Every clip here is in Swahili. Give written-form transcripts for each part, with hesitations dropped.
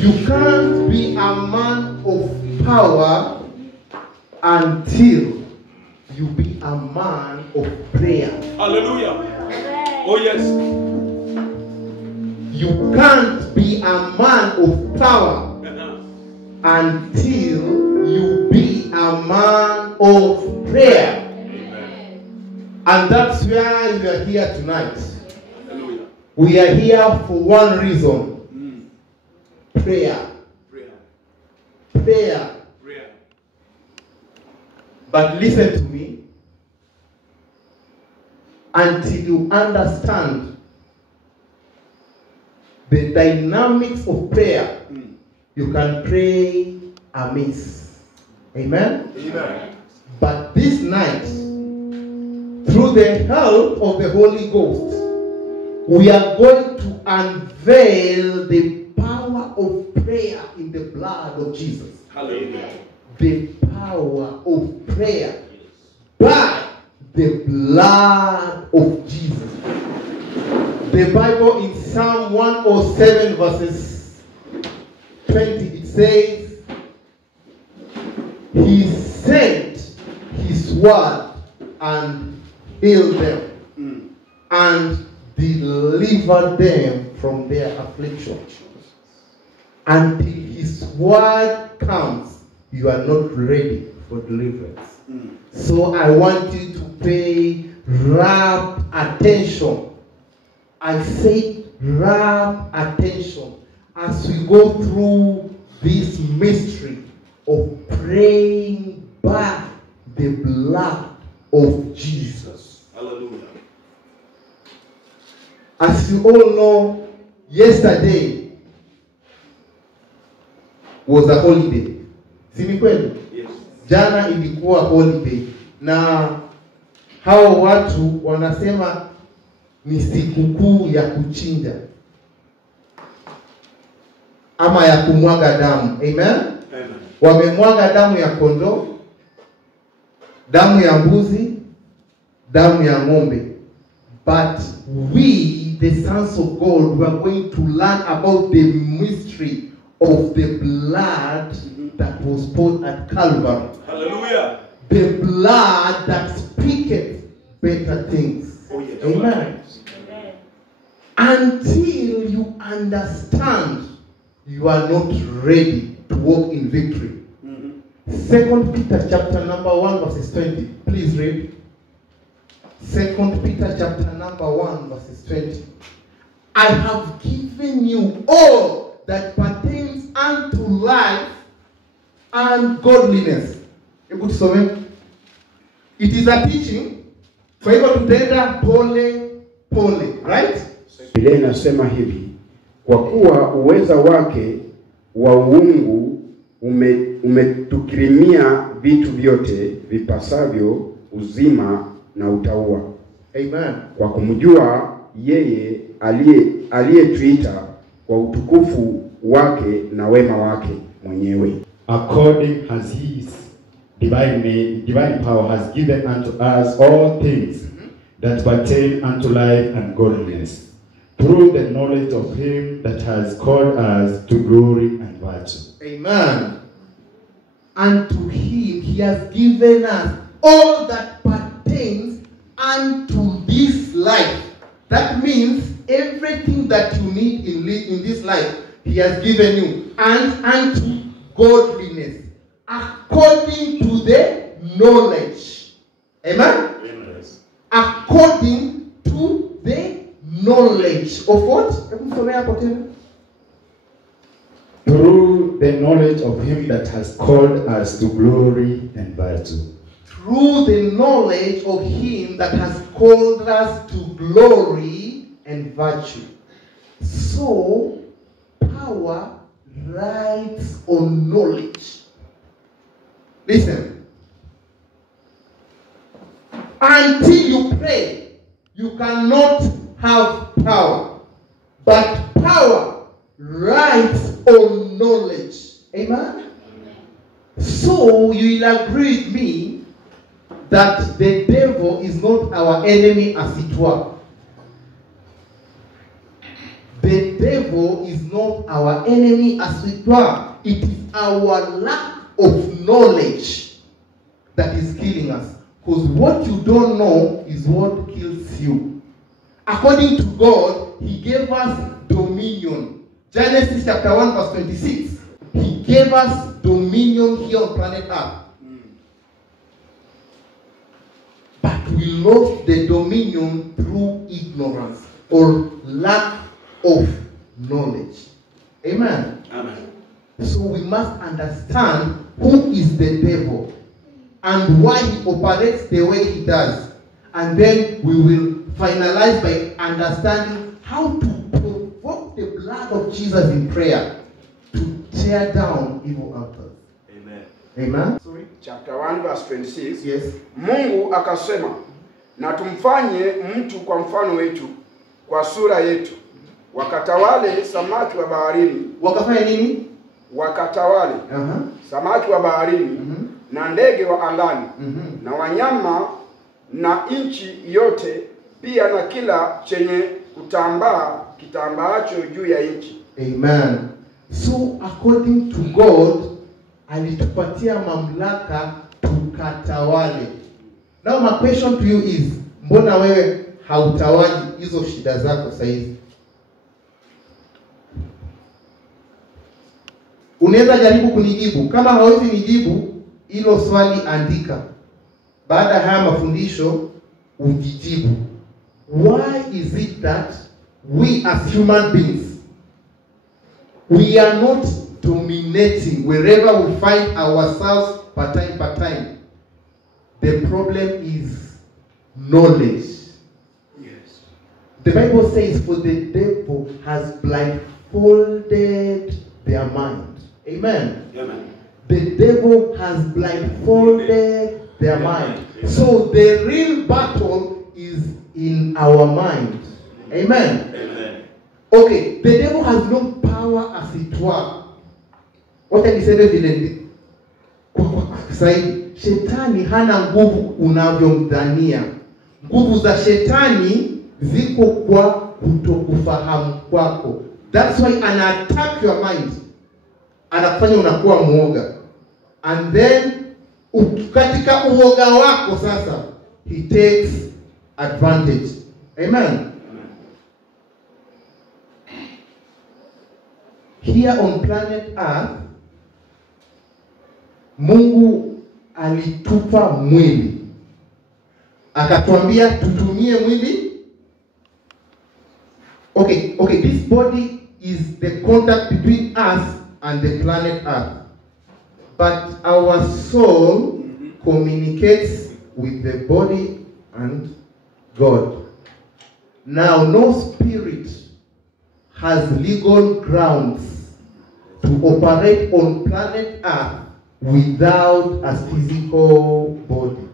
You can't be a man of power until you be a man of prayer. Hallelujah. Oh yes. You can't be a man of power until you be a man of prayer. Amen. And that's why we are here tonight. Hallelujah. We are here for one reason. Prayer. Prayer. Prayer. Prayer. But listen to me. Until you understand the dynamics of prayer, you can pray amiss. Amen? Amen. But this night, through the help of the Holy Ghost, we are going to unveil the power of prayer in the blood of Jesus. Hallelujah. The power of prayer by the blood of Jesus. The Bible in Psalm 107 verses 20, it says, He sent His word and healed them and delivered them from their affliction. Until His word comes, you are not ready for deliverance. So I want you to pay rapt attention. I say rapt attention as we go through this mystery of praying by the blood of Jesus. Hallelujah. As you all know, yesterday was a holiday. Si ni kweli? Yes. Jana ilikuwa holiday na hao watu wanasema ni sikukuu ya kuchinja ama ya kumwaga damu. Amen? Amen. Wamemwaga damu ya kondoo, damu ya mbuzi, damu ya ng'ombe. But we, the sons of God, we are going to learn about the mystery of the blood that was poured at Calvary. Hallelujah. The blood that speaketh better things. Oh yes. Amen. Until you understand, you are not ready to walk in victory. 2 Peter chapter number 1 verses 20. Please read. 2 Peter chapter number 1 verses 20. I have given you all that pertains unto life and godliness. Hebu tusome. It is a teaching. Kwa hivyo tutaenda pole pole, right? Biblia inasema hivi, kwa kuwa uweza wake wa uungu umetukirimia vitu vyote vipasavyo uzima na utauwa. Amen. Kwa kumjua yeye aliyetuita kwa utukufu wake na wema wake mwenyewe. According as his divine power has given unto us all things that pertain unto life and godliness, through the knowledge of him that has called us to glory and virtue. Amen. Unto him he has given us all that pertains unto this life. That means everything that you need in this life, he has given you. And unto godliness, according to the knowledge. Amen? Yes. According to the knowledge of what? Through the knowledge of him that has called us to glory and virtue. Through the knowledge of him that has called us to glory and virtue. So, power rides on knowledge. Listen. Until you pray, you cannot have power. But power rides on knowledge. Amen? So, you will agree with me that the devil is not our enemy as it were. The devil devil is not our enemy as it were. It is our lack of knowledge that is killing us. Because what you don't know is what kills you. According to God, He gave us dominion. Genesis chapter 1 verse 26. He gave us dominion here on planet Earth. But we lost the dominion through ignorance or lack of knowledge. Amen. Amen. So we must understand who is the devil and why he operates the way he does. And then we will finalize by understanding how to provoke the blood of Jesus in prayer to tear down evil altars. Amen. Amen. Sorry. Chapter 1 verse 26. Yes. Mungu akasema, na tumfanye mtu kwa mfano wetu, kwa sura yetu, wakatawale samaki wa baharini. Wakafanya nini? Wakatawale samaki wa baharini na ndege wa angani na wanyama na nchi yote, pia na kila chenye kutambaa kitambaacho juu ya nchi. Amen. So according to God, alitupatia mamlaka tukatawale. Now my question to you is, mbona wewe hautawali hizo shida zako sasa hivi? Unaweza jaribu kunijibu. Kama hawezi nijibu hilo swali, andika. Baada ya haya mafundisho ujijibu. Why is it that we as human beings, we are not dominating wherever we find ourselves per time? The problem is knowledge. Yes. The Bible says, for the devil has blindfolded their mind. Amen. Amen. The devil has blindfolded their mind. So the real battle is in our mind. Amen. Amen. Okay, the devil has no power as it were. What I said evidently. Shetani hana nguvu unavyomdhania. Nguvu za shetani ziko kwa kutokufahamu kwako. That's why ana attack your mind. Anafanya unakuwa muoga. And then katika uoga wako sasa, he takes advantage. Amen. Here on planet Earth, Mungu alitupa mwili. Akatuambia tutumie mwili. Okay, this body is the contact between us and the planet Earth. But our soul communicates with the body and God. Now, no spirit has legal grounds to operate on planet Earth without a physical body.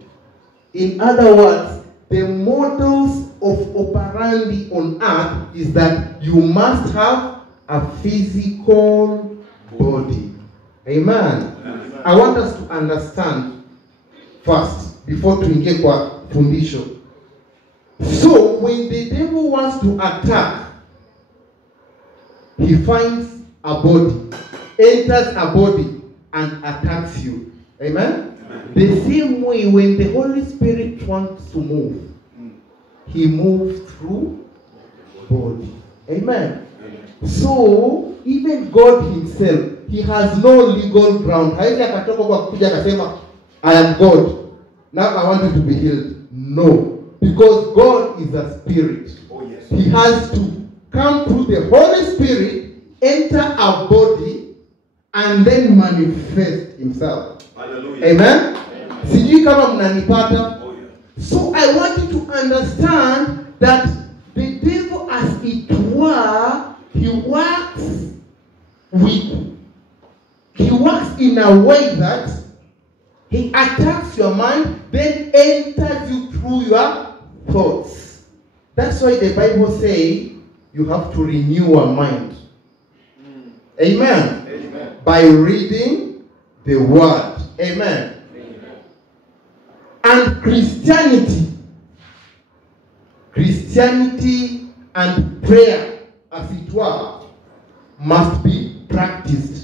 In other words, the models of operandi on Earth is that you must have a physical body. Amen. I want us to understand first before tuingie kwa fundisho. So when the devil wants to attack, he finds a body, enters a body and attacks you. Amen? The same way when the Holy Spirit wants to move, he moves through body. Amen. So even God himself, he has no legal ground. Haezi akatoka kwa kuja akasema, I am God, now I want you to be healed. No, because God is a spirit. Oh, yes. He has to come through the Holy Spirit, enter a body, and then manifest himself. Hallelujah. Amen? Sijui kama mnanipata. Oh, yeah. So I want you to understand that the devil, as it were, he works in a way that he attacks your mind, then enters you through your thoughts. That's why the Bible says you have to renew your mind. Amen. Amen. By reading the word. Amen. And Christianity and prayer, as it were, must be practiced.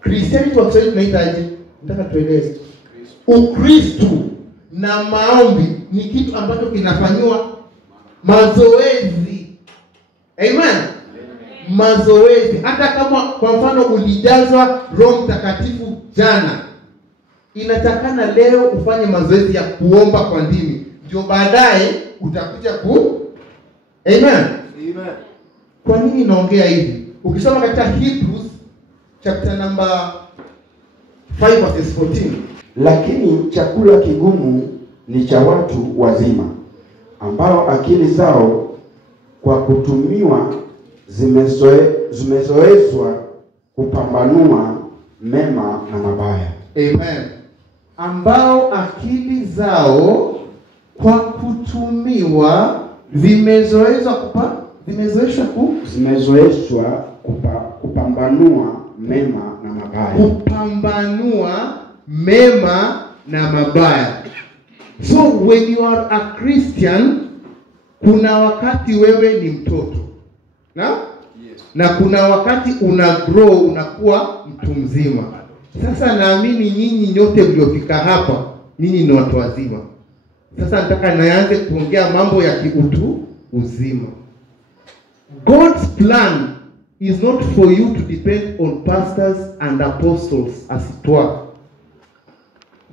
Christianity kwa Kiswahili tunaitaje? Nataka tueleze. Ukristo na maombi ni kitu ambacho kinafanywa mazoezi. Amen. Mazoezi. Hata kama kwa mfano ulijazwa Roho Mtakatifu jana, inatakana leo ufanye mazoezi ya kuomba kwa ndimi, ndio baadaye utakuja Amen. Amen. Kwa nini naongea hivi? Ukisoma katika Hebrews chapter number 5 verse 14, Lakini chakula kigumu ni cha watu wazima, ambao akili zao kwa kutumiwa zimezoezwa kupambanua mema na mabaya. Amen. Ambao akili zao kwa kutumiwa zimezoezwa kupambanua mema na mabaya. Kupambanua mema na mabaya. So when you are a Christian, kuna wakati wewe ni mtoto. Na? Yes. Na kuna wakati una grow, unakuwa mtu mzima. Sasa naamini nyinyi nyote mliofika hapa, nyinyi ni watu wazima. Sasa nataka naanze kuongea mambo ya kiutu uzima. God's plan is not for you to depend on pastors and apostles as it were.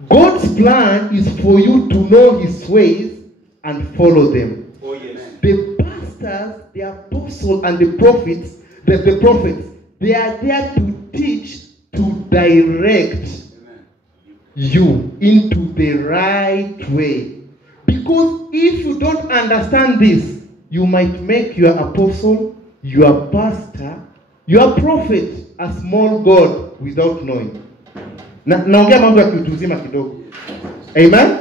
God's plan is for you to know his ways and follow them. Oh, yes. The pastors, the apostles, and the prophets, they are there to teach, to direct you into the right way. Because if you don't understand this, you might make your apostle, your pastor, your prophet a small god without knowing. Naongea mambo ya kiutuzima kidogo. Amen?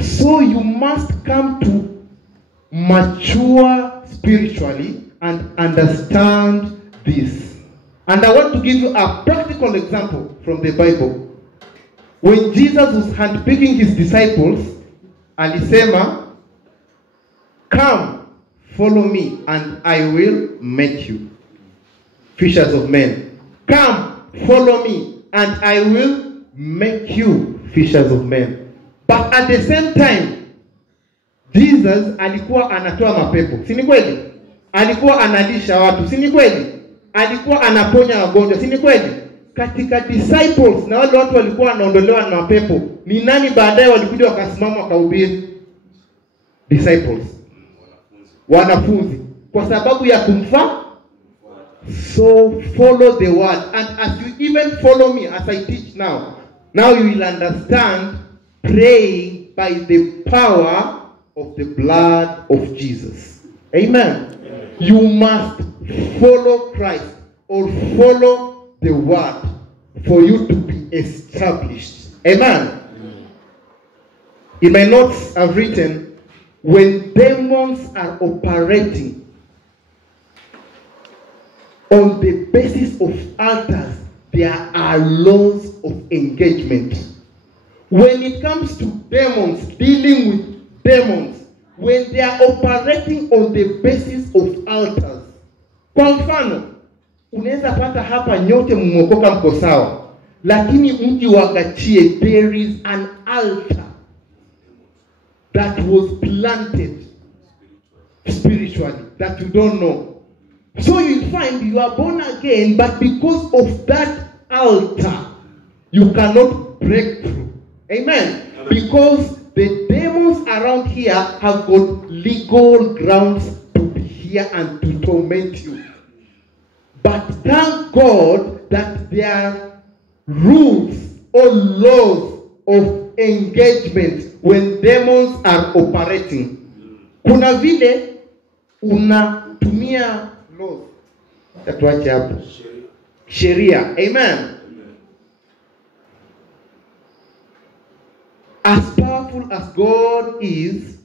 So you must come to mature spiritually and understand this. And I want to give you a practical example from the Bible. When Jesus was handpicking his disciples, alisema, "Come, follow me, and I will make you fishers of men." Come, follow me, and I will make you fishers of men. But at the same time, Jesus alikuwa anatoa mapepo. Si ni kweli? Alikuwa analisha watu. Si ni kweli? Alikuwa anaponya wagonjwa. Si ni kweli? Katika disciples na wale watu walikuwa wanaondolewa na mapepo, ni nani baadaye walikuja wakasimama wakahubiri? Disciples. Wanafunzi. Kwa sababu ya kumfa. So follow the word, and as you even follow me as I teach now you will understand praying by the power of the blood of Jesus. Amen. You must follow Christ or follow the word for you to be established. Amen. In my notes I've written, when demons are operating on the basis of altars, there are laws of engagement. When it comes to demons, dealing with demons, when they are operating on the basis of altars. Kwa mfano, unaweza pata hapa nyote mmokoka mko sawa, lakini mji wa Gachie, there is an altar that was planted spiritually that you don't know. So you'll find you are born again, but because of that altar, you cannot break through. Amen. Because the demons around here have got legal grounds to be here and to torment you. But thank God that there are rules or laws of engagement when demons are operating. Kuna vile unatumia laws. Tatuache hapo. Sheria. Amen. As powerful as God is,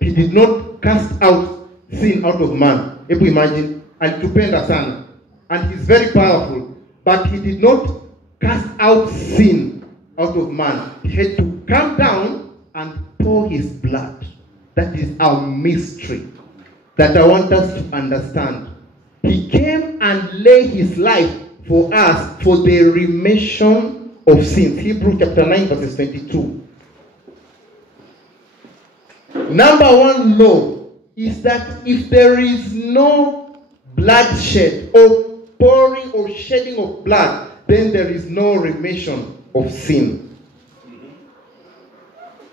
he did not cast out sin out of man. Ebu imagine, alitupenda sana, and he's very powerful, but he did not cast out sin out of man. He had to come down and pour his blood. That is our mystery. that I want us to understand. He came and laid his life for us for the remission of sins. Hebrews chapter 9 verses 22. Number one law is that if there is no bloodshed or pouring or shedding of blood, then there is no remission of sin.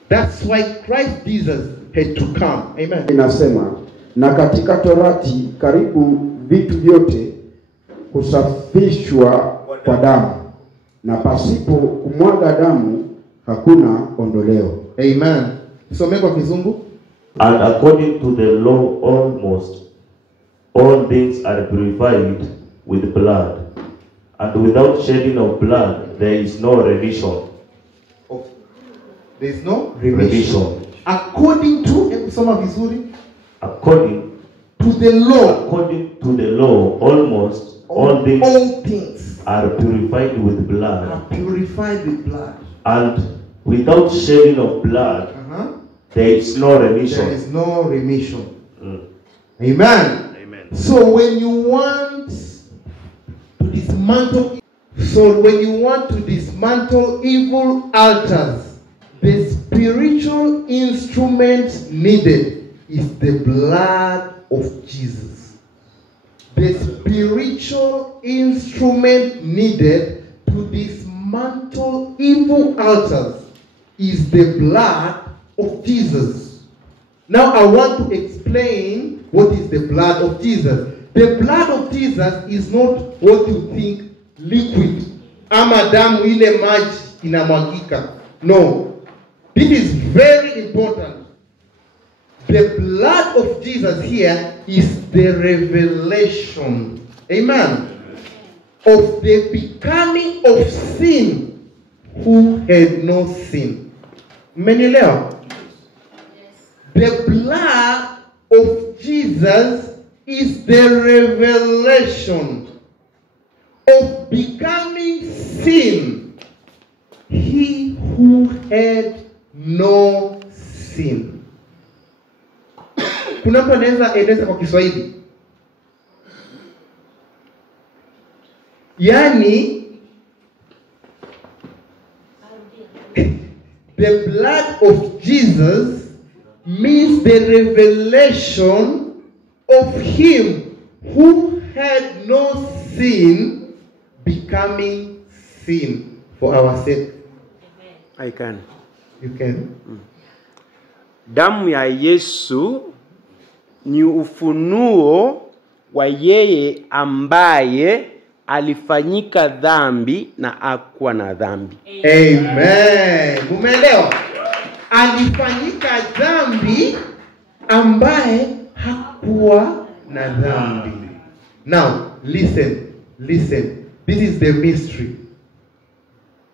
That's why Christ Jesus had to come. Amen. Inasema, na katika Torati karibu vitu vyote kusafishwa kwa damu, na pasipo kumwaga damu hakuna ondoleo. Amen. Some kwa kizungu. And according to the law, almost all things are purified with blood, and without shedding of blood there is no remission. There is no remission. According to, soma vizuri. According to the law. According to the law, almost all things are purified with blood. Are purified with blood. And without shedding of blood, there is no remission. There is no remission. Amen. Amen. So when you want to dismantle evil altars, the spiritual instrument needed is the blood of Jesus. The spiritual instrument needed to dismantle evil altars is the blood of Jesus. Now I want to explain what is the blood of Jesus. The blood of Jesus is not what you think, liquid. Ama damu ile maji inamwagika. No. This is very important. The blood of Jesus here is the revelation, amen, of the becoming of sin who had no sin. Menelewa? The blood of Jesus is the revelation of becoming sin, he who had no sin. Kuna mtu anaweza eleza kwa Kiswahili? Yani the blood of Jesus means the revelation of him who had no sin becoming sin for our sake. I can. You can. Damu ya Yesu ni ufunuo wa yeye ambaye alifanyika dhambi na hakuwa na dhambi. Amen. Umeelewa? Alifanyika dhambi ambaye hakuwa na dhambi. Now, listen. This is the mystery.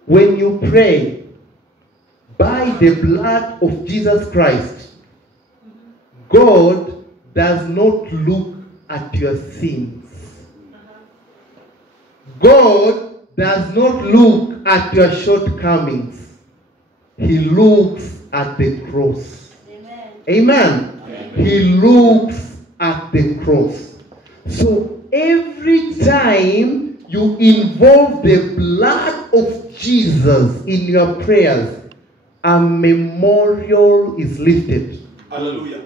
When you pray by the blood of Jesus Christ, God does not look at your sins. God does not look at your shortcomings. He looks at the cross. Amen. He looks at the cross. So every time you involve the blood of Jesus in your prayers, a memorial is lifted. Hallelujah.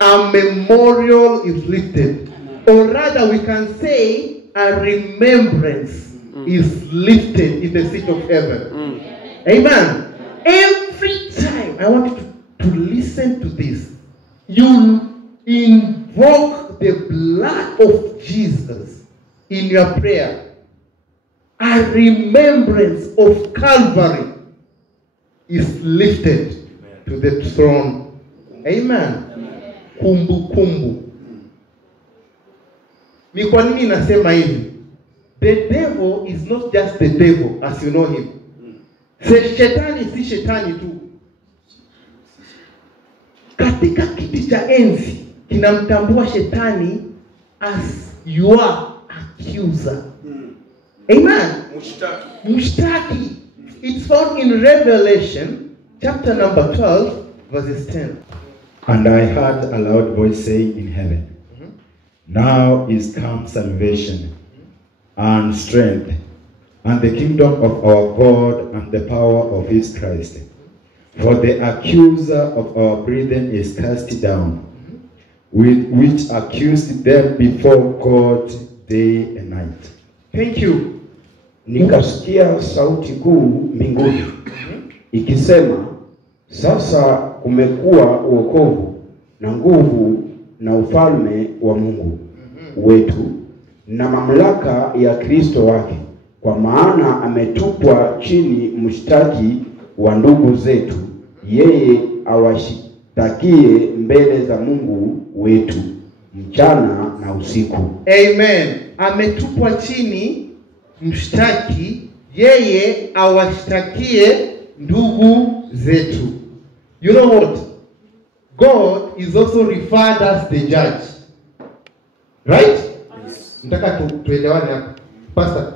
A memorial is lifted. Or rather, we can say a remembrance is lifted in the seat of heaven. Amen. Every time, I want you to listen to this. You invoke the blood of Jesus in your prayer. A remembrance of Calvary is lifted to the throne. Amen. Kumbu. Ni kwa nini nasema hivi? The devil is not just the devil as you know him. Shetani si shetani tu. Katika kiti cha enzi kinamtambua shetani as your accuser. Amen. Mushtaki. It's found in Revelation chapter number 12 verses 10. And I heard a loud voice saying in heaven, Now is come salvation and strength and the kingdom of our God and the power of his Christ. For the accuser of our brethren is cast down, which accused them before God day and night. Thank you. Nikasikia sauti kuu mbinguni ikisema, sasa kumekuwa wokovu na nguvu na ufalme wa Mungu wetu na mamlaka ya Kristo wake, kwa maana ametupwa chini mshtaki wa ndugu zetu, yeye awashitakie mbele za Mungu wetu mchana na usiku. Amen. Ametupwa chini mshtaki, yeye awashtakie ndugu zetu. You know what? God is also referred as the judge. Right? Nataka tuelewane hapa. Pastor,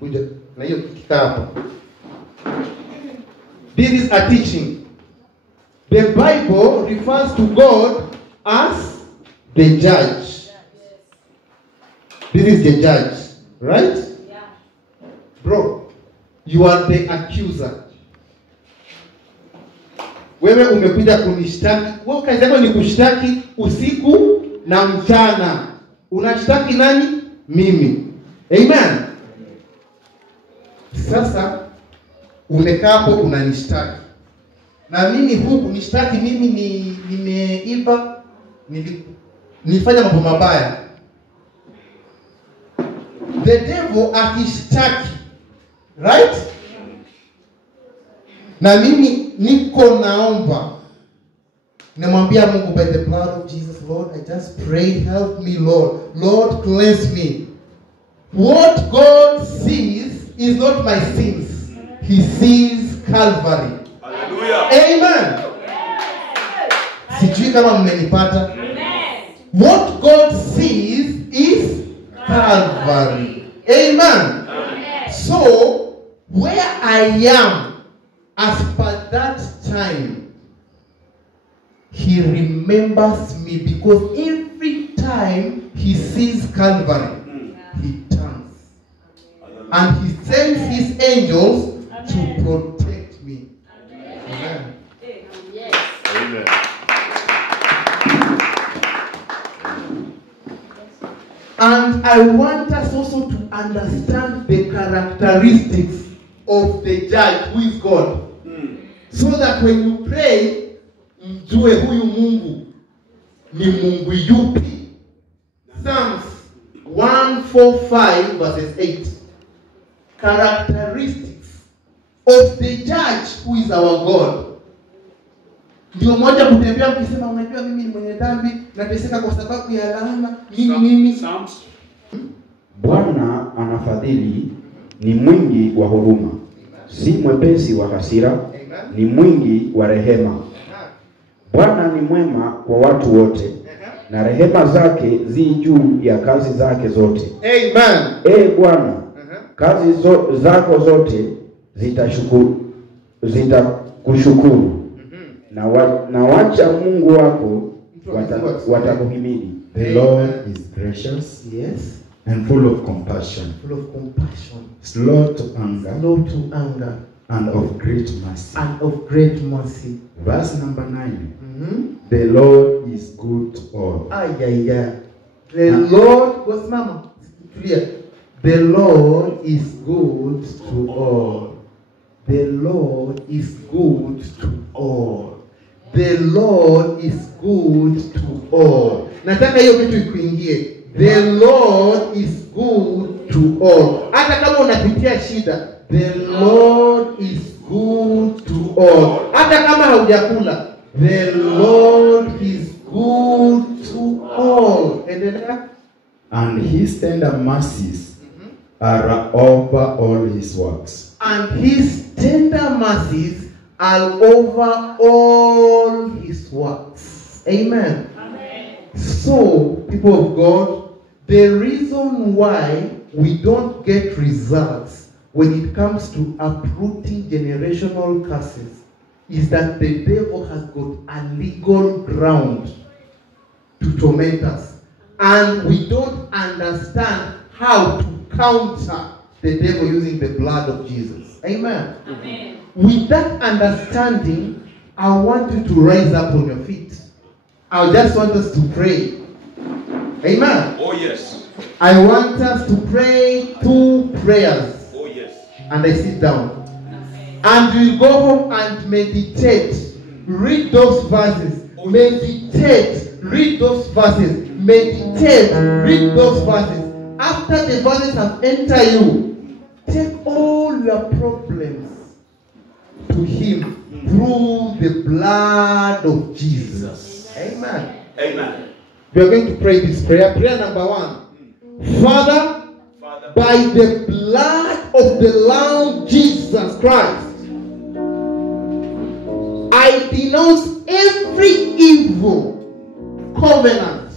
kuja na hiyo kikaa hapa. This is a teaching. The Bible refers to God as the judge. This is the judge, right? Yeah. Bro, you are the accuser. Wewe umekuja kunishtaki. Wewe kazi yako ni kushtaki usiku na mchana. Unashtaki nani? Mimi. Amen. Sasa umekaa hapo unanishtaki. Na mimi huku nishtaki mimi nimeiba, nilifanya mambo mabaya. The devil akishtaki, right? Na mimi niko naomba, namwambia Mungu, by the blood of Jesus, Lord, I just pray, help me, Lord. Lord, cleanse me. What God sees is not my sins. He sees Calvary. Hallelujah. Amen. Sijui kama mmenipata. What God sees is Calvary. Amen. So, where I am as per that time, he remembers me, because every time he sees Calvary, he turns. And he sends his angels to protect me. Amen. Amen. And I want us also to understand the characteristics of the judge, who is God. So that when you pray, mjue huyu Mungu ni Mungu yupi. Psalms 145 verses 8. Characteristics of the judge, who is our God. Ndio moja kutembea mkisema, unajua mimi ni mwenye dhambi, nateseka kwa sababu ya laana, mimi. Bwana anafadhili, ni mwingi wa huruma, si mwepesi wa hasira, ni mwingi wa rehema. Bwana ni mwema kwa watu wote, na rehema zake zi juu ya kazi zake zote. Amen. Bwana, kazi zako zote zitakushukuru. Na wacha Mungu wako watakuhimidi. The Lord is gracious, Yes. and full of compassion, Full of compassion, slow to anger, slow to anger, and of great mercy. and of great mercy. Verse number 9. The Lord is good to all. The Lord was mama. Clear. The Lord is good to all. The Lord is good to all. The Lord is good to all. Nataka hiyo kitu ikuingie. The Lord is good to all. Hata kama unapitia shida, the Lord is good to all. Hata kama haujakula, the Lord is good to all. Endelea. And his tender mercies are over all his works. And his tender mercies are over all his works. Amen. So, people of God, the reason why we don't get results when it comes to uprooting generational curses is that the devil has got a legal ground to torment us. and we don't understand how to counter the devil using the blood of Jesus. Amen. Amen. With that understanding, I want you to rise up on your feet. I just want us to pray. Amen. Oh yes. I want us to pray 2 prayers. Oh yes. And I sit down. And we go home and meditate. Read those verses. Meditate. Read those verses. Meditate. Read those verses. After the verses have entered you, take all your problems to Him through the blood of Jesus. Amen. Amen. We are going to pray this prayer. Prayer number 1. Father, by the blood of the Lamb Jesus Christ, I denounce every evil covenant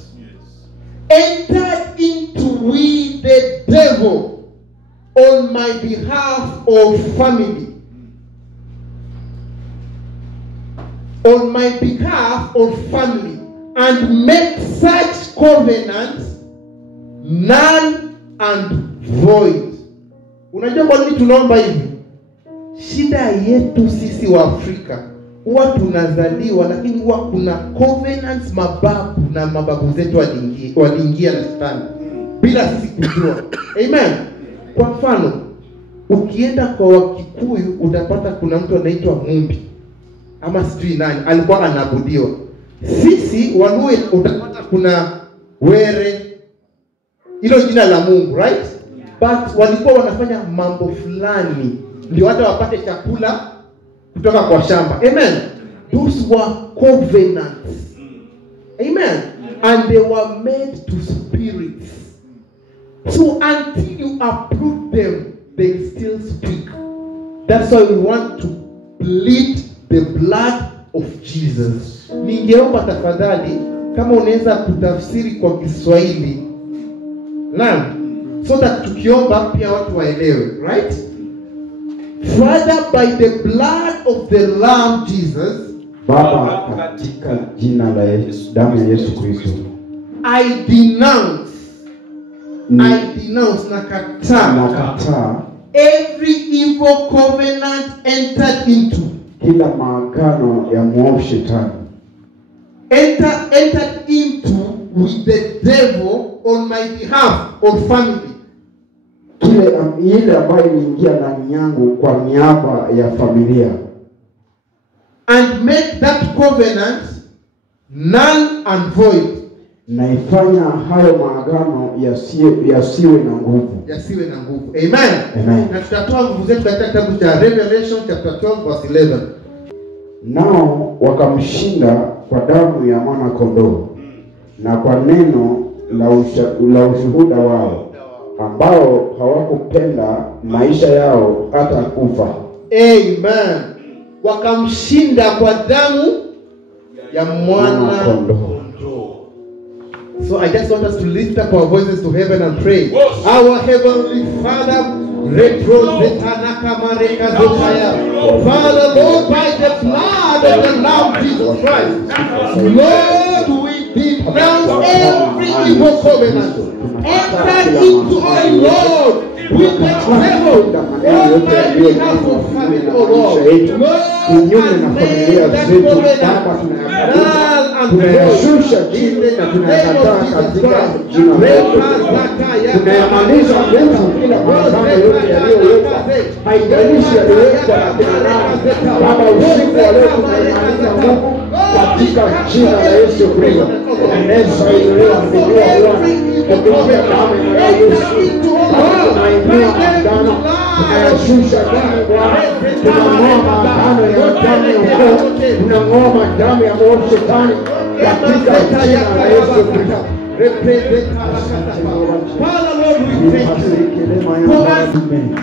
entered into with the devil on my behalf or family. On my behalf or family, and make such covenants null and void. Unajua kwa nini tunaomba hivi? Shida yetu sisi wa Afrika huwa tunazaliwa, lakini huwa kuna covenants mababu na mababu zetu waliingia na shetani bila sisi kujua. Amen. Kwa mfano, ukienda kwa Wakikuyu utapata kuna mtu anaitwa Mumbi ama sijui nani alikuwa anaabudiwa. Sisi Waluo utapata kuna Were, hilo jina la Mungu, right? But walikuwa wanafanya mambo fulani ndio hata wapate chakula kutoka kwa shamba. Amen. Those were covenants. Amen. And they were made to spirits. So until you uproot them, they still speak. That's why we want to plead the blood of Jesus. Ningeomba tafadhali kama unaweza kutafsiri kwa Kiswahili. Naam. So that tukiomba pia watu waelewe, right? Father, by the blood of the Lamb Jesus, Baba, katika jina la Yesu, damu ya Yesu Kristo, I denounce nakataa every evil covenant entered into, kila maagano ya mwovu shetani entered into with the devil on my behalf or family, ile ambayo iliingia ndani yangu kwa niaba ya familia, and make that covenant null and void. Naifanya hayo maagano yasiwe na nguvu. Yasiwe na nguvu. Amen. Amen. Na tutatoa nguvu zetu katika kitabu cha Revelation chapter 12 verse 11. Nao wakamshinda kwa damu ya mwana kondoo na kwa neno la ushuhuda wao, ambao hawakupenda maisha yao hata kufa. Amen. Wakamshinda kwa damu ya mwana kondoo. So I just want us to lift up our voices to heaven and pray. Our heavenly Father, Father, Lord, by the blood of the Lamb Jesus Christ, Lord, we denounce every evil covenant entered into our Lord with the devil on my behalf of family, oh Lord. Lord, and make that covenant tunayashusha chini na tunayakataa katika jina la Yesu. Tunayamaliza nguvu kila maagano yote yaliyowekwa, haijalishi yaliyowekwa na kina nani. Baba, usiku wa leo tunayamaliza nguvu katika jina la Yesu Kristo. Eneza iliyo mbinguni kupitia damu ya Yesu. Tunainua maagano, tunayashusha damu Bwana. Tunang'oa maagano ya damu ya ukoo, tunang'oa damu ya mwovu shetani katika jina la Yesu Kristo. Father, Lord, we thank you for us.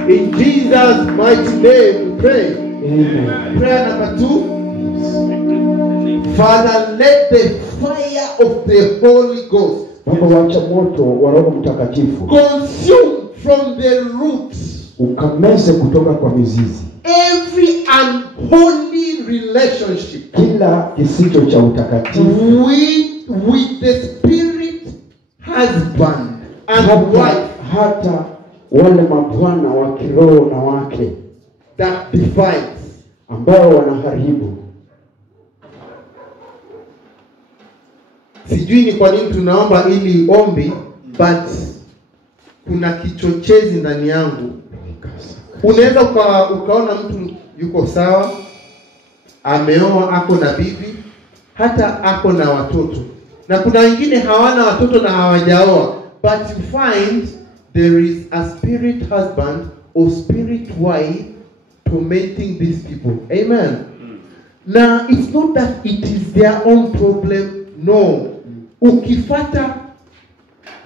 In Jesus' mighty name we pray. Amen. Prayer number 2. Father, let the fire of the Holy Ghost Baba, wacha moto wa Roho Mtakatifu consume from the roots ukameze kutoka kwa mizizi every unholy relationship kila kisicho cha utakatifu with the spirit has husband and wife hata wale mabwana wa kiroho na wake that divides, ambao wanaharibu. Sijui ni kwa nini tunaomba ili ombi, but kuna kichochezi ndani yangu. Unaweza ukaona mtu yuko sawa, ameoa, ako na bibi, hata ako na watoto, na kuna wengine hawana watoto na hawajaoa, but you find there is a spirit husband or spirit wife tormenting these people. Amen. Now it's not that it is their own problem. No. Ukifata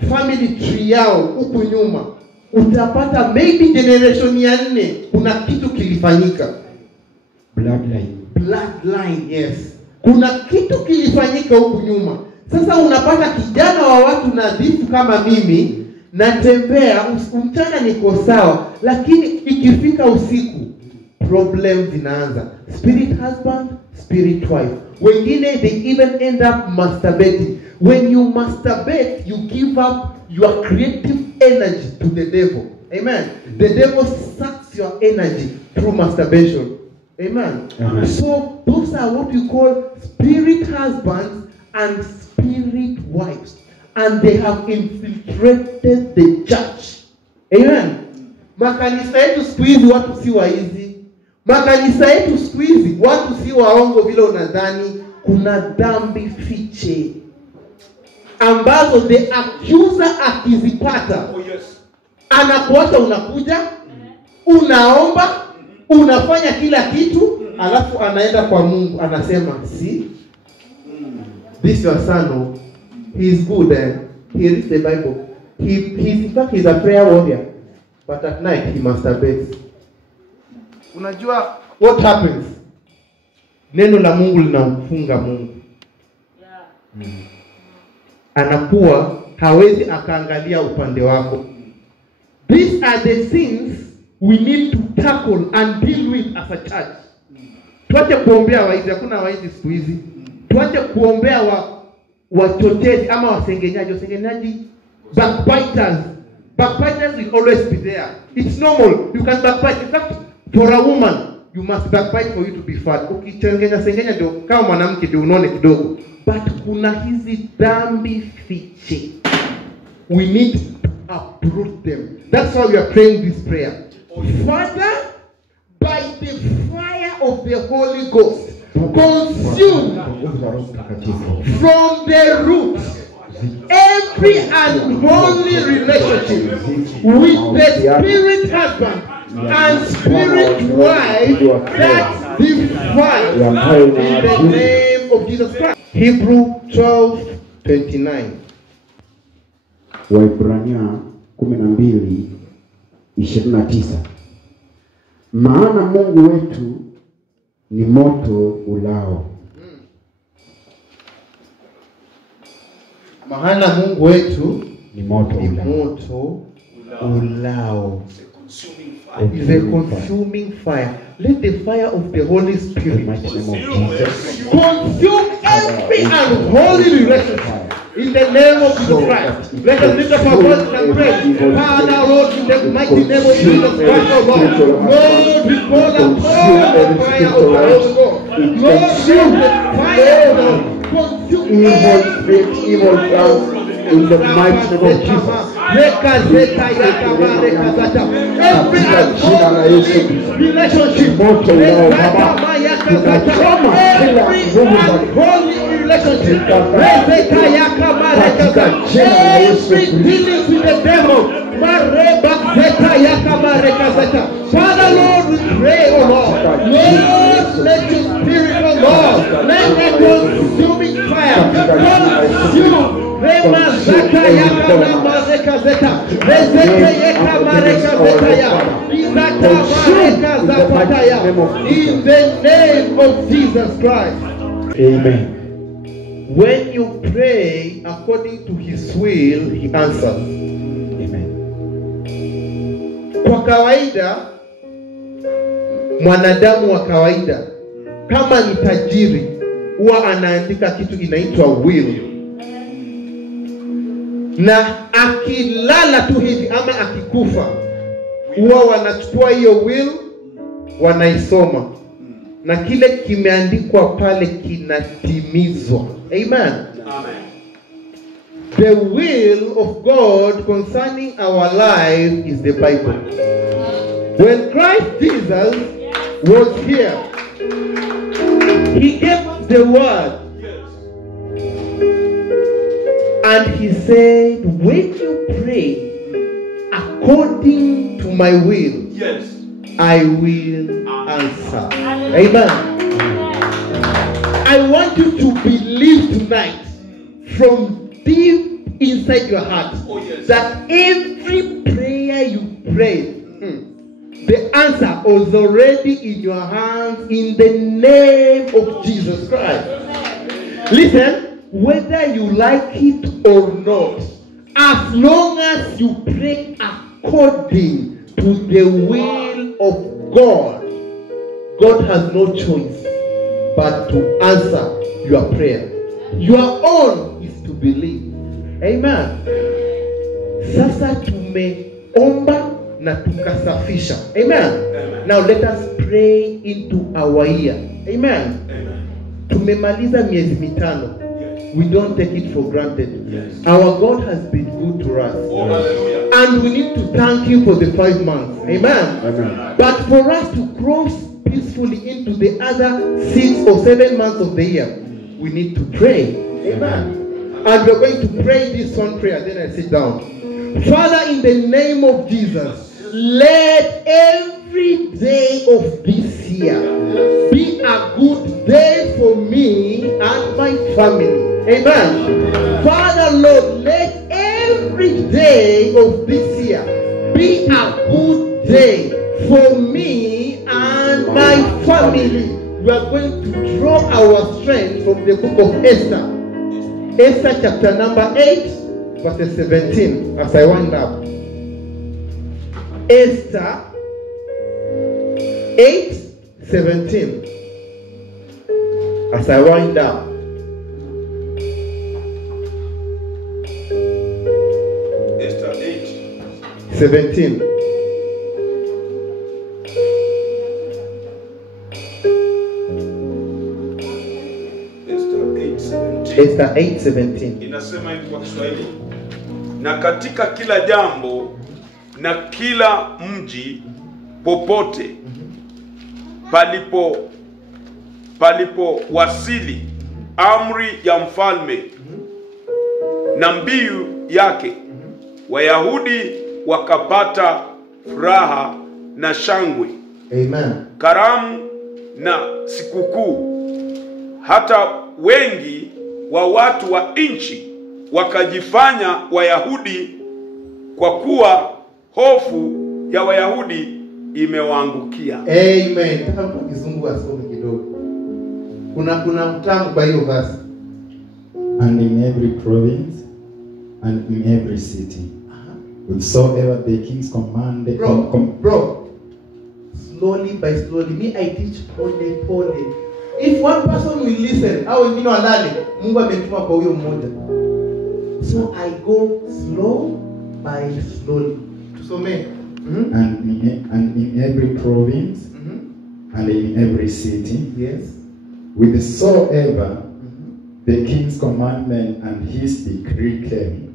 family tree yao huku nyuma, utapata maybe generation ya 4 kuna kitu kilifanyika. Bloodline, yes. Kuna kitu kilifanyika huku nyuma. Sasa unapata kijana wa watu nadhifu kama mimi, natembea mchana niko sawa, lakini ikifika usiku problems zinaanza. Spirit husband, spirit wife. Wengine they even end up masturbating. When you masturbate, you give up your creative energy to the devil. Amen. The devil sucks your energy through masturbation. Amen. Amen. So those are what you call spirit husbands and spirit wives. And they have infiltrated the church. Amen. Makanisa yetu siku hizi watu si waizi. Makanisa yetu siku hizi watu si waongo vile unadhani. Kuna dhambi fiche ambazo the accuser akizipata, anakuacha, unakuja, unaomba, unafanya kila kitu, alafu anaenda kwa Mungu anasema, see, this your son, he is good, he reads the Bible, in fact he's a prayer warrior, but at night he masturbates. Unajua what happens? Neno la Mungu linamfunga Mungu. Anakuwa hawezi akaangalia upande wako. These are the sins we need to tackle and deal with as a church. Tuache kuombea waizi, hakuna waizi siku hizi. Tuache kuombea wachochezi ama wasengenyaji, backbiters. Backbiters will always be there. It's normal. You can backbite. In fact, for a woman, you must backbite for you to be fat. Ukisengenya ndio kama mwanamke ndio unaone kidogo. But kuna hizi dhambi fiche. We need to uproot them. That's why we are praying this prayer. Father, by the fire of the Holy Ghost, consume from the root every unholy relationship with the spirit husband and spirit wife that defile in the name of Jesus Christ. Hebrew 12:29. Waebrania 12:29. Maana Mungu wetu ni moto ulao. Maana Mungu wetu ni moto ulao. Is a consuming fire. Let the fire of the Holy Spirit consume every unholy relationship in the name of Jesus Christ. Let us lift up our voices and pray. Father, Lord, in the mighty name of Jesus Christ, oh Lord. Lord, we call upon the fire of the Holy Ghost. Lord, consume the fire of the Lord. Consume evil plans in the mighty name of Jesus. Every relationship, every unholy relationship, every dealings with the devil, Father, Lord, we pray, oh Lord, Lord, let your spirit, oh Lord, let the consuming fire consume. Rema zaka yaka mareka zeta. Rezeke yeka mareka zetaya. Izaka mareka zapataya. In the name of Jesus Christ. Amen. When you pray according to his will, he answers. Amen. Kwa kawaida, mwanadamu wa kawaida, kama ni tajiri, huwa anaandika kitu inaitwa will. na akilala tu hivi ama akikufa, huwa wanachukua hiyo will wanaisoma na kile kimeandikwa pale kinatimizwa. Amen. The will of God concerning our life is the Bible. When Christ Jesus was here, he gave us the word. And he said, when you pray according to my will, I will answer. Amen. I want you to believe tonight from deep inside your heart that every prayer you pray, the answer is already in your hands in the name of Jesus Christ. Listen, whether you like it or not, as long as you pray according to the will of God, God has no choice but to answer your prayer. Your own is to believe. Amen. Sasa tumeomba na tukasafisha. Amen. Now let us pray into our year. Amen. Tumemaliza miezi mitano. We don't take it for granted. Our God has been good to us. And we need to thank him for the 5 months. Amen. But for us to cross peacefully into the other 6 or 7 months of the year, we need to pray. Amen. And we're going to pray this one prayer. Then I sit down. Father, in the name of Jesus, let every day of this year be a good day for me and my family. Amen. Father, Lord, let every day of this year be a good day for me and my family. We are going to draw our strength from the book of Esther. Esther chapter number 8, verse 17, as I wind up. Esther 8:17, as I wind up. Esther 8:17. Esther 8:17. Inasema hivi kwa Kiswahili: na katika kila jambo na kila mji popote palipo wasili amri ya mfalme na mbiu yake, Wayahudi wakapata furaha na shangwe. Amen. Karamu na sikukuu, hata wengi wa watu wa nchi wakajifanya Wayahudi, kwa kuwa hofu ya Wayahudi imewaangukia. Amen. Nataka kizungu asome kidogo. Kuna mtangu kwa hiyo verse. And in every province and in every city, whatsoever the kings commanded. Bro, slowly by slowly. Me, I teach pole. If one person will listen, au wengine walale, Mungu ametuma kwa huyo mmoja. So I go slow by slowly. Tusome. And in every province and in every city, yes, whithersoever the king's commandment and his decree came,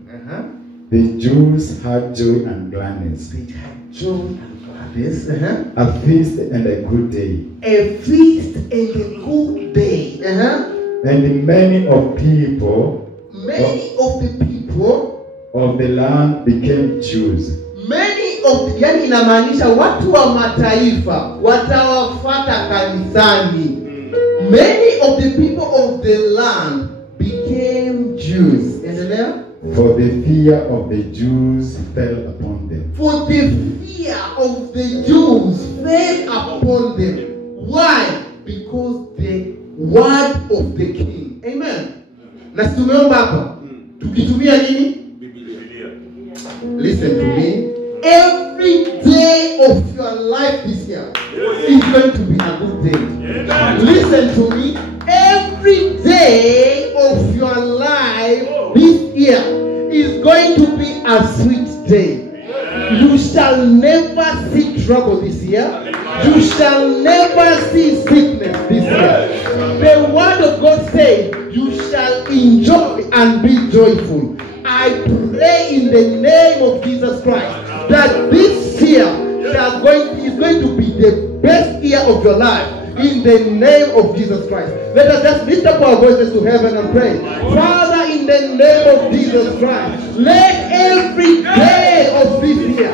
the Jews had joy and gladness. They had joy and gladness. A feast and a good day. A feast and a good day. And many of the people of the land became Jews. Yani inamaanisha watu wa mataifa watawafuata kanisani. Many of the people of the land became Jews. Endelea. For the fear of the Jews fell upon them. For the fear of the Jews fell upon them. Why? Because the word of the king. Amen. Na tumeomba hapa tukitumia nini? Biblia. Listen to me. Every day of your life this year is going to be a good day. Listen to me. Every day of your life this year is going to a sweet day. You shall never see trouble this year. You shall never see sickness this year. The word of God says, you shall enjoy and be joyful. I pray in the name of Jesus Christ that this year is going to be the best year of your life. In the name of Jesus Christ. Let us just lift up our voices to heaven and pray. Father, in the name of Jesus Christ, let every day of this year,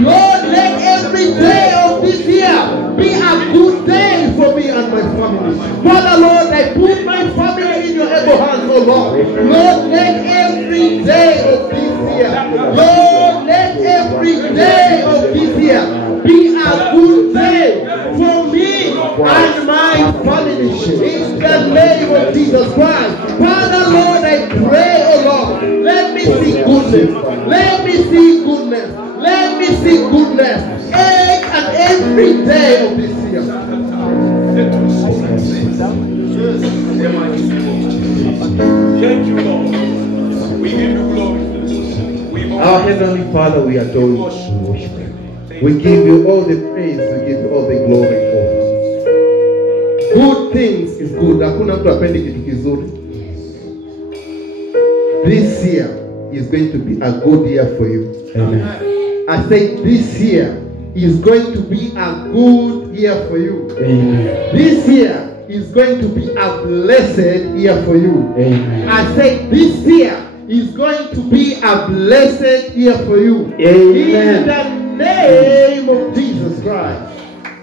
Lord, let every day of this year be a good day for me and my family. Father, Lord, I put my family in your able hands, oh Lord. Lord, let every day of this year, Lord, let every day of this year be a good day for me and my family. In the name of Jesus Christ. Father, Lord, I pray, oh Lord, let me see goodness. Let me see goodness. Let me see goodness each and every day of this year. Thank you, Lord. We give you glory. Our Heavenly Father, we adore you. We worship you. We give you all the praise. We give you all the glory. Good things is good. Hakuna mtu apende kitu kizuri. This year is going to be a good year for you. Amen. I say this year is going to be a good year for you. Amen. This year is going to be a blessed year for you. Amen. I say this year is going to be a blessed year for you. Amen. In the name of Jesus Christ.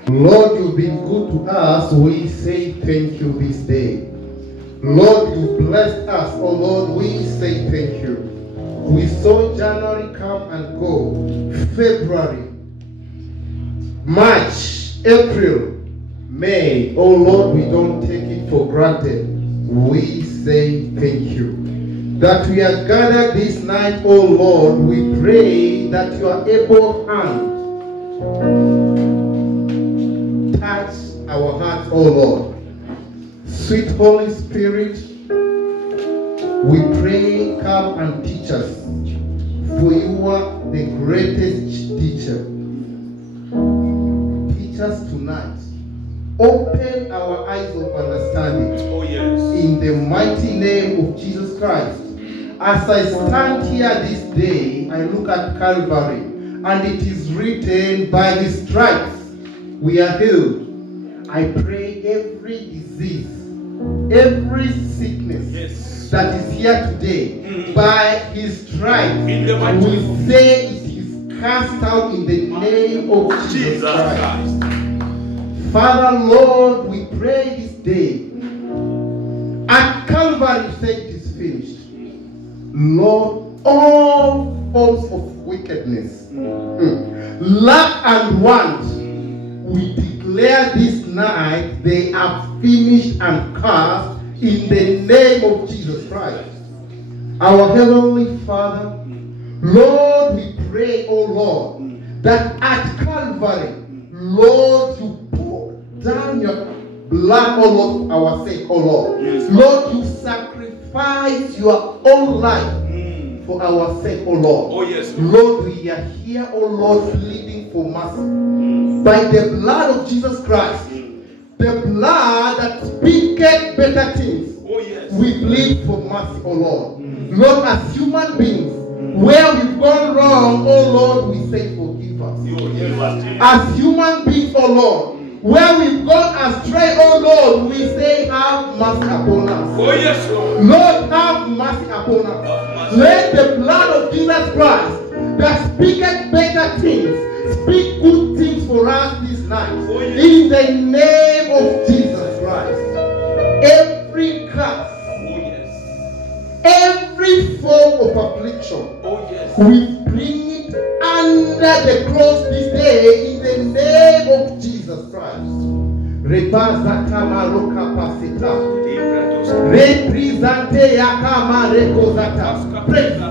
Lord, you've been good to us. We say thank you this day. Lord, you blessed us. Oh Lord, we say thank you. We saw January come and go. February, March, April, May. Oh Lord, we don't take it for granted. We say thank you. That we are gathered this night, oh Lord, we pray that your able hand touch our hearts, oh Lord. Sweet Holy Spirit, we pray, come and teach us, for you are the greatest teacher. Teach us tonight. Open our eyes of understanding. Oh, yes. In the mighty name of Jesus Christ. As I stand here this day, I look at Calvary, and it is written, by his stripes we are healed. I pray every disease, every sickness that is here today, by his stripes, we say it is cast out in the name of Jesus Christ. Father, Lord, we pray this day. At Calvary, you said it is finished. Lord, all forms of wickedness, lack and want, we declare this night they are finished and cast in the name of Jesus Christ. Our Heavenly Father, Lord, we pray, oh Lord, that at Calvary, Lord, you pour down your blood, oh Lord, for our sake, oh Lord. Yes. Lord, you sacrifice your own life for our sake, oh Lord. Oh, yes. Lord, we are here, oh Lord, pleading for mercy. By the blood of Jesus Christ, the blood that speaketh better things, Oh, yes. we plead for mercy, oh Lord. Lord, as human beings, where we've gone wrong, oh Lord, we say forgive us. You will give us. As human beings, oh Lord, where we've gone astray, oh Lord, we say have mercy upon us. Oh, yes, Lord. Lord, have mercy upon us. Let the blood of Jesus Christ that speaketh better things speak good things for us this night. In the name of Jesus Christ. Every curse, Oh, yes. every form of affliction, Oh, yes. we bring it under the cross this day in the name of Jesus Christ. Rebaza kama roka pasita. Represente ya kama rekozata. Praise